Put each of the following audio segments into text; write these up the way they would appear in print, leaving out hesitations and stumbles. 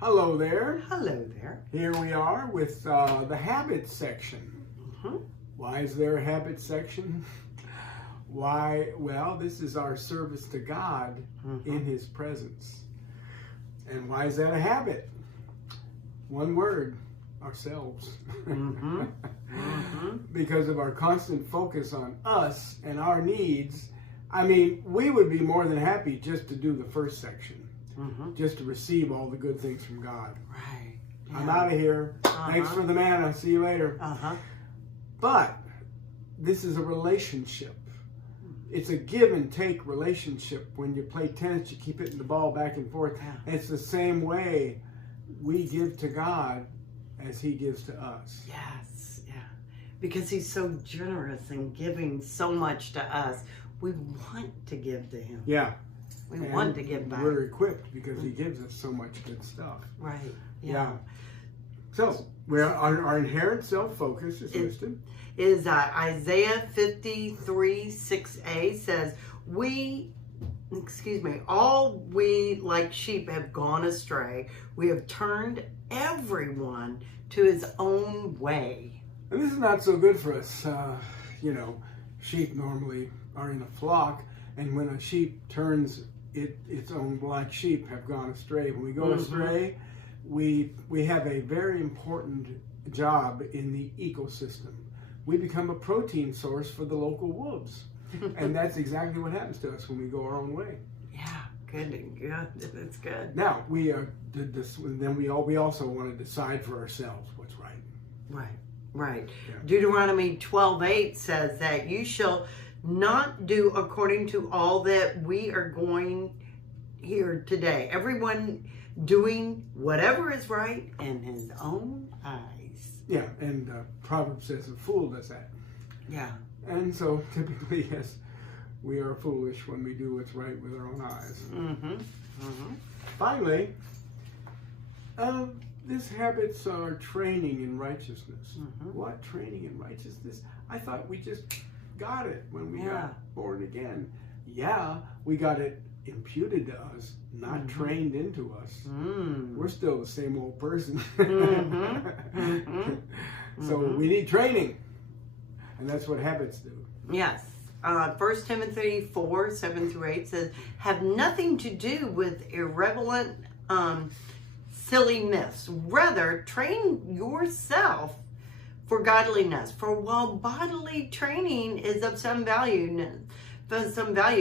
Hello there. Hello there. Here we are with the habits section. Why is there a habits section? Why? Well, this is our service to God in His presence. And why is that a habit? One word, ourselves. Because of our constant focus on us and our needs. I mean, we would be more than happy just to do the first section. Just to receive all the good things from God. Right. Yeah. I'm out of here. Thanks for the manna. See you later. But this is a relationship. It's a give and take relationship. When you play tennis, you keep hitting the ball back and forth. And it's the same way we give to God as He gives to us. Yes, yeah. Because He's so generous and giving so much to us. We want to give to Him. Yeah. We want to give back. We're equipped because He gives us so much good stuff. Right. Yeah. So, our inherent self-focus is listed. Is Isaiah 53:6a says, all we like sheep have gone astray. We have turned everyone to his own way. And this is not so good for us. Sheep normally are in a flock, and when a sheep turns its own, like sheep have gone astray. When we go astray, we have a very important job in the ecosystem. We become a protein source for the local wolves. And that's exactly what happens to us when we go our own way. Yeah, good. That's good. Now, we also want to decide for ourselves what's right. Right. Yeah. Deuteronomy 12:8 says that you shall not do according to all that we are going here today. Everyone doing whatever is right in his own eyes. Yeah, and Proverbs says a fool does that. Yeah. And so typically, yes, we are foolish when we do what's right with our own eyes. Finally, these habits are training in righteousness. What training in righteousness? I thought we just got it when we got born again. Yeah, we got it imputed to us, not trained into us. We're still the same old person. So we need training. And that's what habits do. Yes. 1 Timothy 4:7-8 says, have nothing to do with irrelevant, silly myths. Rather, train yourself for godliness. For while bodily training is of some value,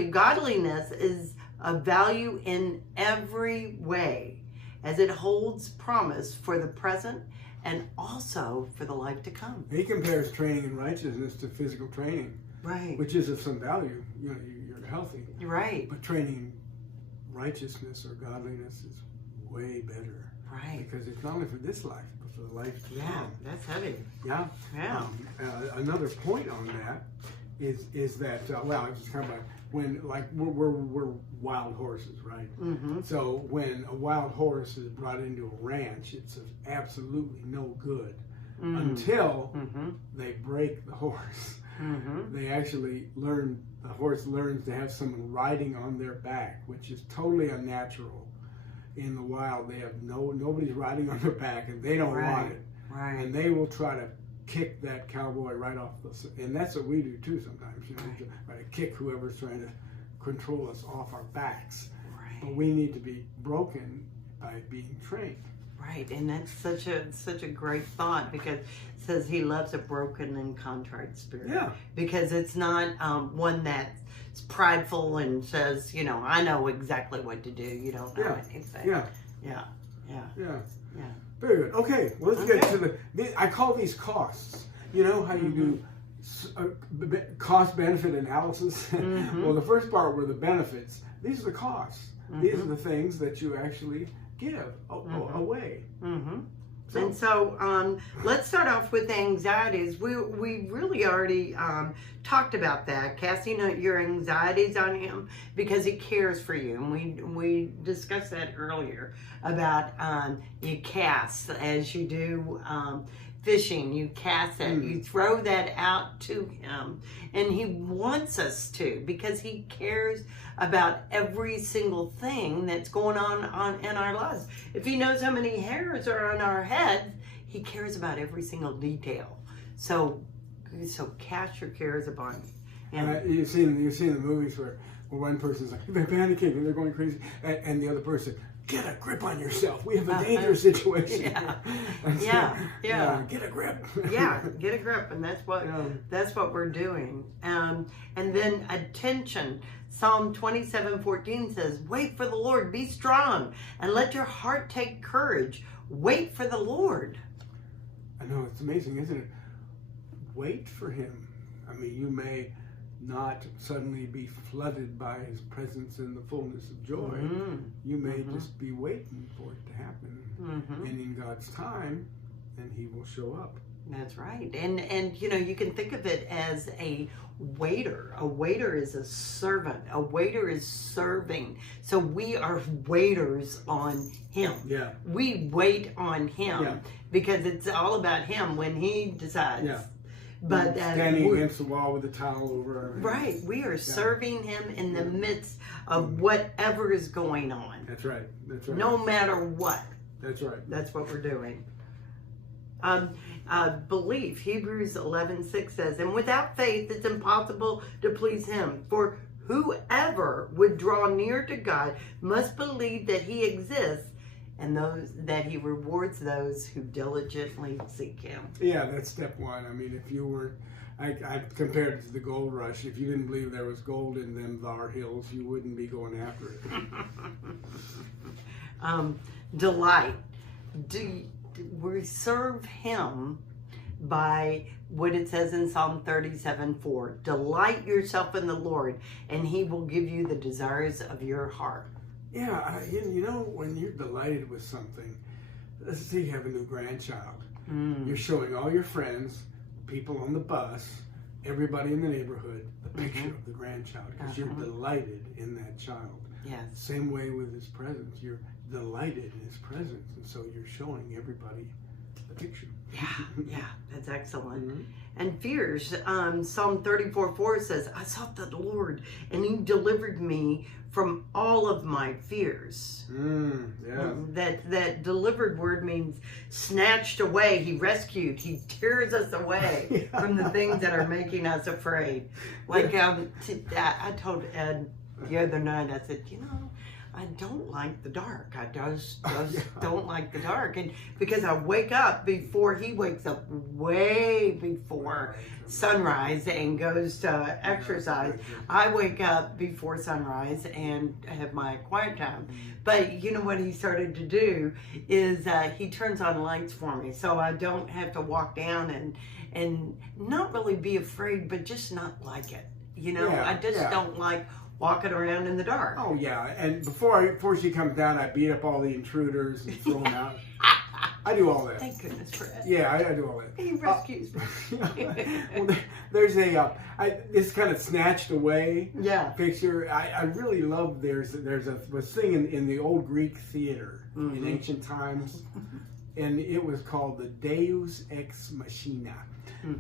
godliness is of value in every way, as it holds promise for the present and also for the life to come. He compares training in righteousness to physical training. Right. Which is of some value. You're healthy. Right. But training righteousness or godliness is way better. Right. Because it's not only for this life, but for the life to come. Yeah, that's heavy. Yeah. Yeah. Another point on that is that it's kind of like when we're wild horses, right? So when a wild horse is brought into a ranch, it's of absolutely no good until they break the horse. They actually the horse learns to have someone riding on their back, which is totally unnatural. In the wild, they have nobody's riding on their back, and they don't want it. Right. And they will try to kick that cowboy right off and that's what we do too sometimes. Try to kick whoever's trying to control us off our backs. Right. But we need to be broken by being trained. Right, and that's such a great thought, because it says He loves a broken and contrite spirit. Yeah. Because it's not one that's prideful and says, I know exactly what to do. You don't know anything. Yeah. Very good. Okay, well, let's get to I call these costs. You know how you do cost-benefit analysis? Well, the first part were the benefits. These are the costs. These are the things that you actually give away. And so let's start off with anxieties. We really already talked about that, casting out your anxieties on Him because He cares for you. And we discussed that earlier about you cast as you do fishing, you cast it, you throw that out to him. And he wants us to, because he cares about every single thing that's going on in our lives. If he knows how many hairs are on our heads, he cares about every single detail. So cast your cares upon him. And you've seen the movies where one person's like, they're panicking and they're going crazy, and the other person, get a grip on yourself. We have a dangerous situation. Yeah. Get a grip. Get a grip, and that's what we're doing. And then attention. Psalm 27:14 says, "Wait for the Lord, be strong, and let your heart take courage. Wait for the Lord." I know, it's amazing, isn't it? Wait for him. I mean, you may not suddenly be flooded by his presence in the fullness of joy. You may just be waiting for it to happen. And in God's time, and he will show up. That's right. And you can think of it as a waiter. A waiter is a servant. A waiter is serving. So we are waiters on him. Yeah. We wait on him because it's all about him when he decides. Yeah. But standing against the wall with a towel over. Right. We are serving him in the midst of whatever is going on. That's right. That's right. No matter what. That's right. That's what we're doing. Belief, Hebrews 11:6 says, "And without faith it's impossible to please him. For whoever would draw near to God must believe that he exists, and that he rewards those who diligently seek him." Yeah, that's step one. I mean, if you were, I compared it to the gold rush. If you didn't believe there was gold in them thar hills, you wouldn't be going after it. Delight. We serve him by what it says in Psalm 37:4. Delight yourself in the Lord, and he will give you the desires of your heart. Yeah, when you're delighted with something, let's say you have a new grandchild. You're showing all your friends, people on the bus, everybody in the neighborhood, the picture of the grandchild, because you're delighted in that child. Yes. Same way with his presence. You're delighted in his presence, and so you're showing everybody the picture. Yeah, that's excellent. And fears, Psalm 34:4 says, "I sought the Lord, and he delivered me from all of my fears." That delivered word means snatched away. He rescued. He tears us away from the things that are making us afraid. Like I told Ed the other night, I said, I don't like the dark. I just don't like the dark. And because I wake up before he wakes up, way before sunrise and goes to exercise. I wake up before sunrise and have my quiet time. But you know what he started to do is he turns on lights for me. So I don't have to walk down and not really be afraid, but just not like it. I just don't like walking around in the dark. Oh yeah, and before she comes down, I beat up all the intruders and throw them out. I do all that. Thank goodness for it. Yeah, I do all that. He rescues me. Well, there's this kind of snatched away picture. I really love. There's a thing in the old Greek theater in ancient times, and it was called the Deus Ex Machina.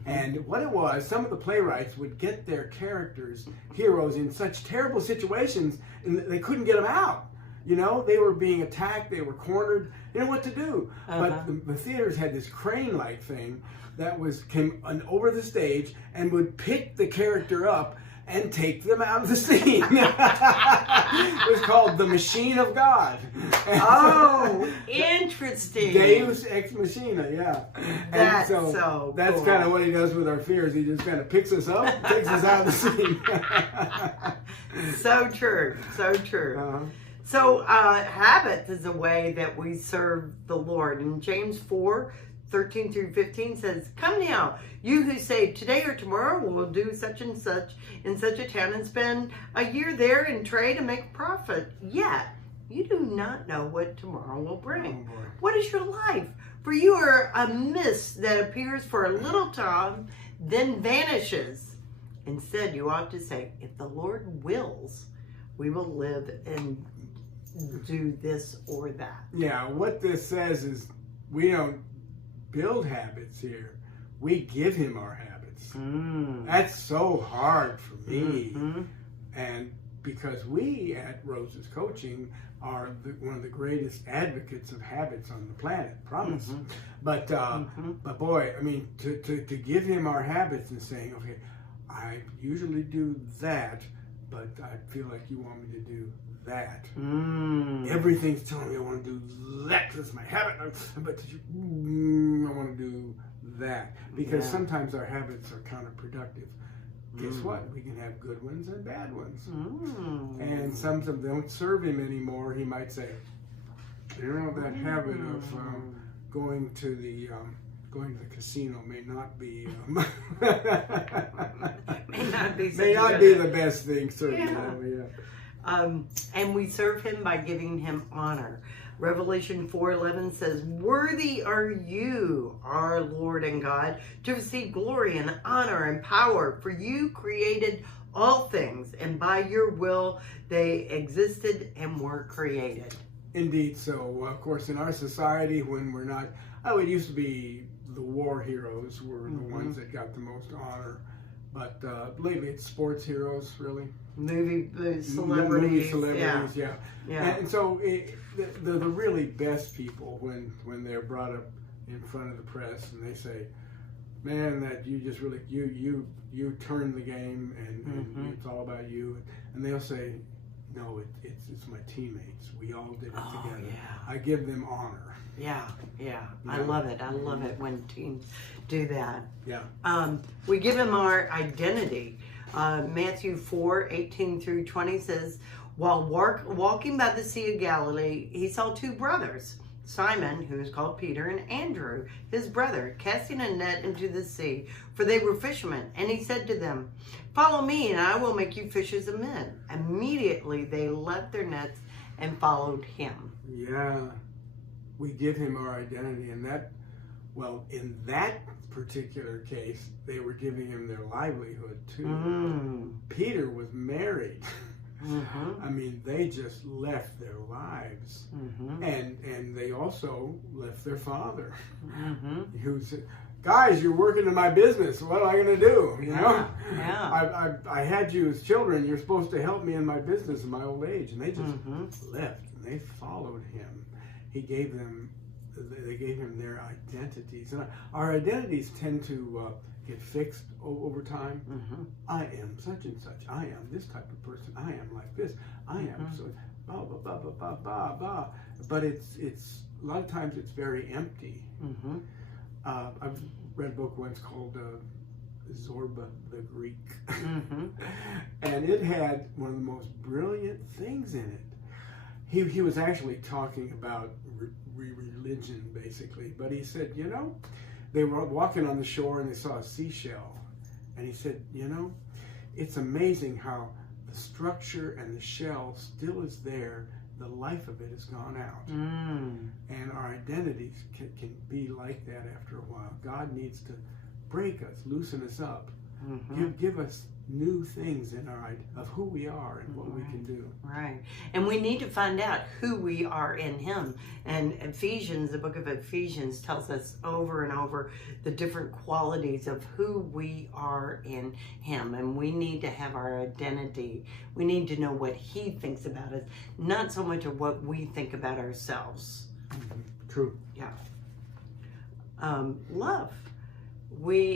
And what it was, some of the playwrights would get their characters, heroes, in such terrible situations, and they couldn't get them out. They were being attacked, they were cornered, they didn't know what to do. But the theaters had this crane-like thing that came over the stage and would pick the character up and take them out of the scene. It was called The Machine of God. Oh, interesting. Deus Ex Machina, yeah. That's that's cool. kind of what he does with our fears. He just kind of picks us up, takes us out of the scene. So true, so true. So habits is a way that we serve the Lord. And James 4:13-15 says, "Come now, you who say today or tomorrow we'll do such and such in such a town and spend a year there and trade and make profit. Yet you do not know what tomorrow will bring. What is your life? For you are a mist that appears for a little time, then vanishes. Instead, you ought to say, if the Lord wills, we will live and do this or that." Yeah, what this says is we don't build habits here. We give him our habits. That's so hard for me. And because we at Rose's Coaching are one of the greatest advocates of habits on the planet, promise. But boy, I mean, to give him our habits and saying, okay, I usually do that, but I feel like you want me to do that. Everything's telling me I want to do that because it's my habit, but I want to do that. Because sometimes our habits are counterproductive. Guess what? We can have good ones and bad ones. And some of them don't serve him anymore. He might say, you know, that habit of going to the casino may not be may not be the best thing, certainly. And we serve him by giving him honor. Revelation 4:11 says, "Worthy are you, our Lord and God, to receive glory and honor and power, for you created all things, and by your will they existed and were created." Indeed. So, of course, in our society, when we're not, it used to be the war heroes were the ones that got the most honor. But lately it's sports heroes, really. Movie celebrities. Yeah. And so the really best people, when they're brought up in front of the press and they say, man, that you just really, you turned the game and it's all about you. And they'll say, no, it's my teammates. We all did it together. Yeah. I give them honor. Yeah. I love it. I love it when teams do that. Yeah. We give him our identity. Matthew 4:18-20 says, while walking by the Sea of Galilee, he saw two brothers, Simon, who is called Peter, and Andrew, his brother, casting a net into the sea, for they were fishermen. And he said to them, "Follow me, and I will make you fishers of men." Immediately they left their nets and followed him. Yeah. We give him our identity, and in that particular case, they were giving him their livelihood too. Peter was married. I mean, they just left their lives, and they also left their father, who said, "Guys, you're working in my business. What am I going to do? You know, I had you as children. You're supposed to help me in my business in my old age." And they just left, and they followed him. They gave him their identities, and our identities tend to get fixed over time. I am such and such. I am this type of person. I am like this. I am so blah blah blah blah blah blah blah. But it's a lot of times it's very empty. I've read a book once called Zorba the Greek, and it had one of the most brilliant things in it. He was actually talking about religion, basically. But he said, you know, they were walking on the shore and they saw a seashell. And he said, you know, it's amazing how the structure and the shell still is there. The life of it has gone out. And our identities can be like that after a while. God needs to break us, loosen us up, give us new things in our of who we are and what we can do. Right. And we need to find out who we are in him. And Ephesians, the book of Ephesians, tells us over and over the different qualities of who we are in him. And we need to have our identity. We need to know what he thinks about us, not so much of what we think about ourselves. True. Yeah. Love.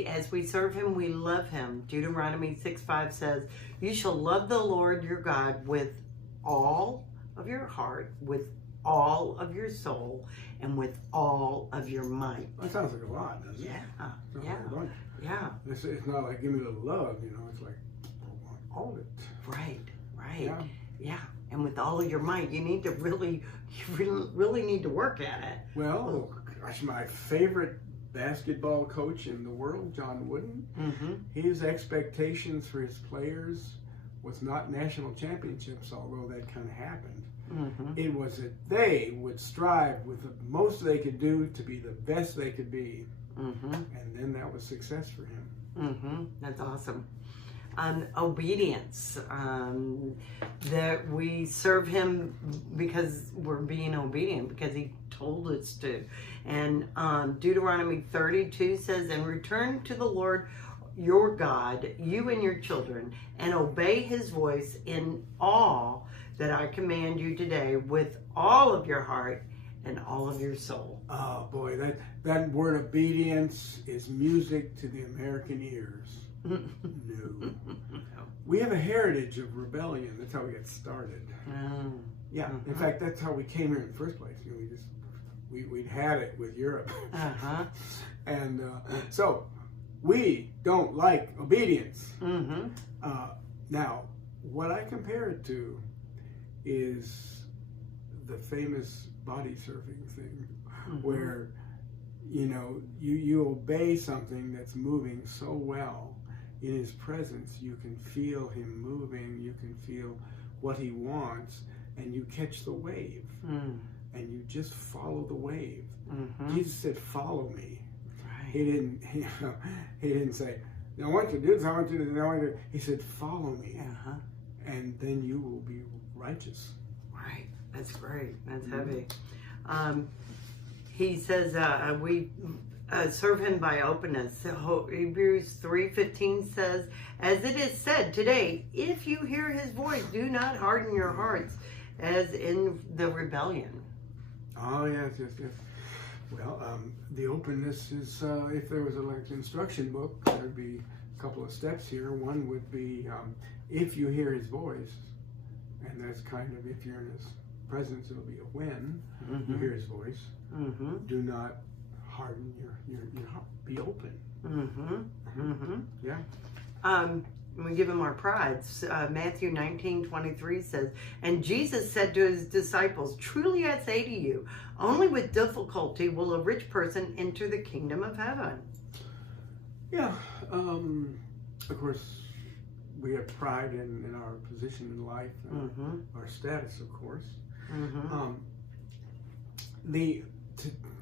As we serve him, we love him. Deuteronomy 6:5 says, "You shall love the Lord your God with all of your heart, with all of your soul, and with all of your might." That sounds like a lot, doesn't it? Yeah. It's not like give me a little love, you know. It's like I want all of it. Right. Yeah. And with all of your might, you need to really need to work at it. Well, gosh, my favorite basketball coach in the world, John Wooden, his expectations for his players was not national championships, although that kind of happened. It was that they would strive with the most they could do to be the best they could be. And then that was success for him. That's awesome. obedience, that we serve him because we're being obedient, because he told us to. And Deuteronomy 32 says, and return to the Lord your God, you and your children, and obey his voice in all that I command you today with all of your heart and all of your soul. Oh boy, that word obedience is music to the American ears. No. We have a heritage of rebellion. That's how we got started. Yeah. In fact, that's how we came here in the first place. You know, we'd had it with Europe. And so we don't like obedience. Now, what I compare it to is the famous body surfing thing, where you know you obey something that's moving so well. In his presence, you can feel him moving, you can feel what he wants, and you catch the wave, and you just follow the wave. Jesus said, follow me. Right. He didn't say, I want you to do this, I want you to do that. He said, follow me, and then you will be righteous. Right, that's great, that's heavy. He says we serve him by openness. Hebrews 3:15 says, as it is said today, if you hear his voice, do not harden your hearts as in the rebellion. Oh, yes. Well, the openness is, if there was an instruction book, there'd be a couple of steps here. One would be, if you hear his voice, and that's kind of, if you're in his presence, it'll be a when you hear his voice. Do not harden your heart. Be open. Yeah. We give him our pride. Matthew 19:23 says, and Jesus said to his disciples, truly I say to you, only with difficulty will a rich person enter the kingdom of heaven. Yeah. Of course, we have pride in our position in life, our status, of course.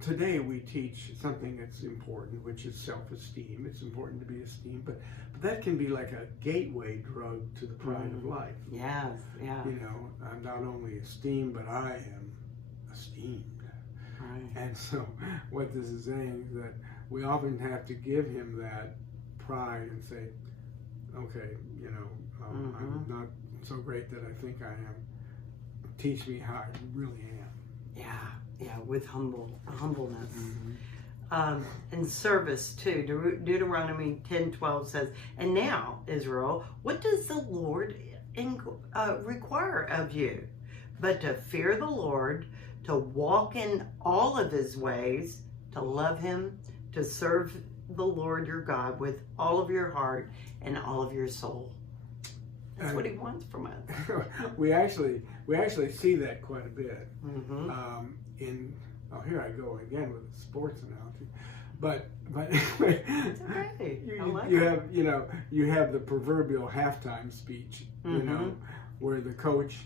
Today we teach something that's important, which is self-esteem. It's important to be esteemed, but that can be like a gateway drug to the pride of life. Yes, yeah. You know, I'm not only esteemed, but I am esteemed. Right. And so what this is saying is that we often have to give him that pride and say, okay, you know, I'm not so great that I think I am. Teach me how I really am. Yeah, with humbleness. And service too. Deuteronomy 10:12 says, and now, Israel, what does the Lord require of you? But to fear the Lord, to walk in all of his ways, to love him, to serve the Lord your God with all of your heart and all of your soul. That's what he wants from us. we actually see that quite a bit. Here I go again with a sports analogy, but it's okay. you have the proverbial halftime speech, you know, where the coach,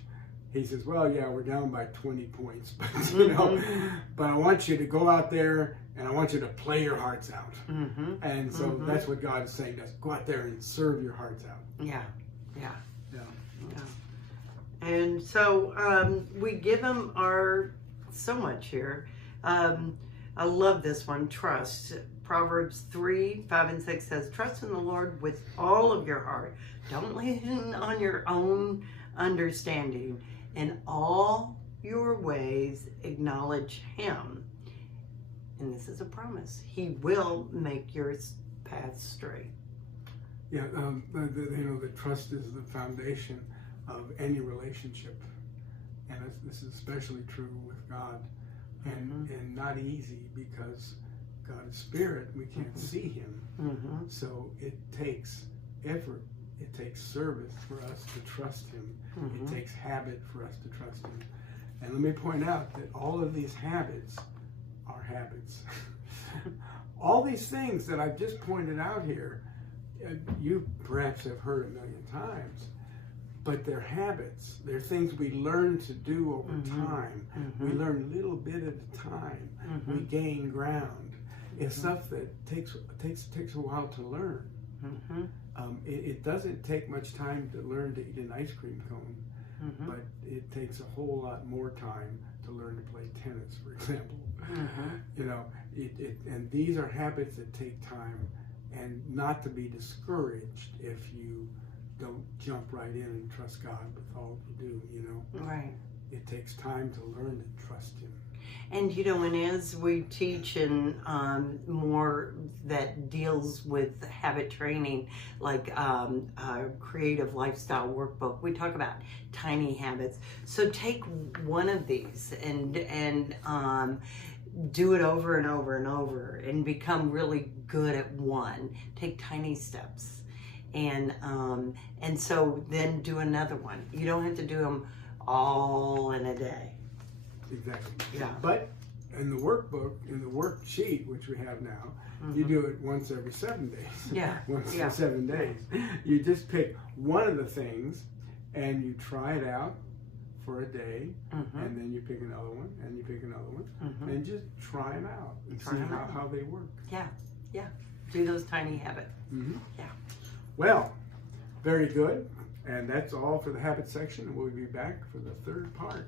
he says, well, yeah, we're down by 20 points, but you know, but I want you to go out there and I want you to play your hearts out. And so that's what God is saying to us. Go out there and serve your hearts out. Yeah. And so we give him so much here. I love this one, trust. Proverbs 3:5-6 says, trust in the Lord with all of your heart. Don't lean on your own understanding. In all your ways, acknowledge him. And this is a promise. He will make your path straight. Yeah, the trust is the foundation of any relationship. And this is especially true with God. And not easy because God is spirit, we can't see him. So it takes effort, it takes service for us to trust him. It takes habit for us to trust him. And let me point out that all of these habits are habits. All these things that I've just pointed out here, you perhaps have heard a million times. But they're habits. They're things we learn to do over time. We learn a little bit at a time. We gain ground. It's stuff that takes a while to learn. Mm-hmm. It doesn't take much time to learn to eat an ice cream cone, Mm-hmm. but it takes a whole lot more time to learn to play tennis, for example. Mm-hmm. You know, and these are habits that take time, and not to be discouraged if you don't jump right in and trust God with all you do. You know, Right. it takes time to learn to trust Him. And you know, and as we teach in more that deals with habit training, like creative lifestyle workbook, we talk about tiny habits. So take one of these and do it over and over and over, and become really good at one. Take tiny steps, and so then do another one. You don't have to do them all in a day. Exactly. Yeah. But in the workbook, in the worksheet, which we have now, Mm-hmm. you do it once every 7 days. Yeah. Once Yeah. for 7 days. You just pick one of the things and you try it out for a day, Mm-hmm. and then you pick another one, and you pick another one, Mm-hmm. and just try them out and Try see 'em out. how they work. Yeah. Do those tiny habits. Mm-hmm. Yeah. Well, very good. And that's all for the habit section. We'll be back for the third part.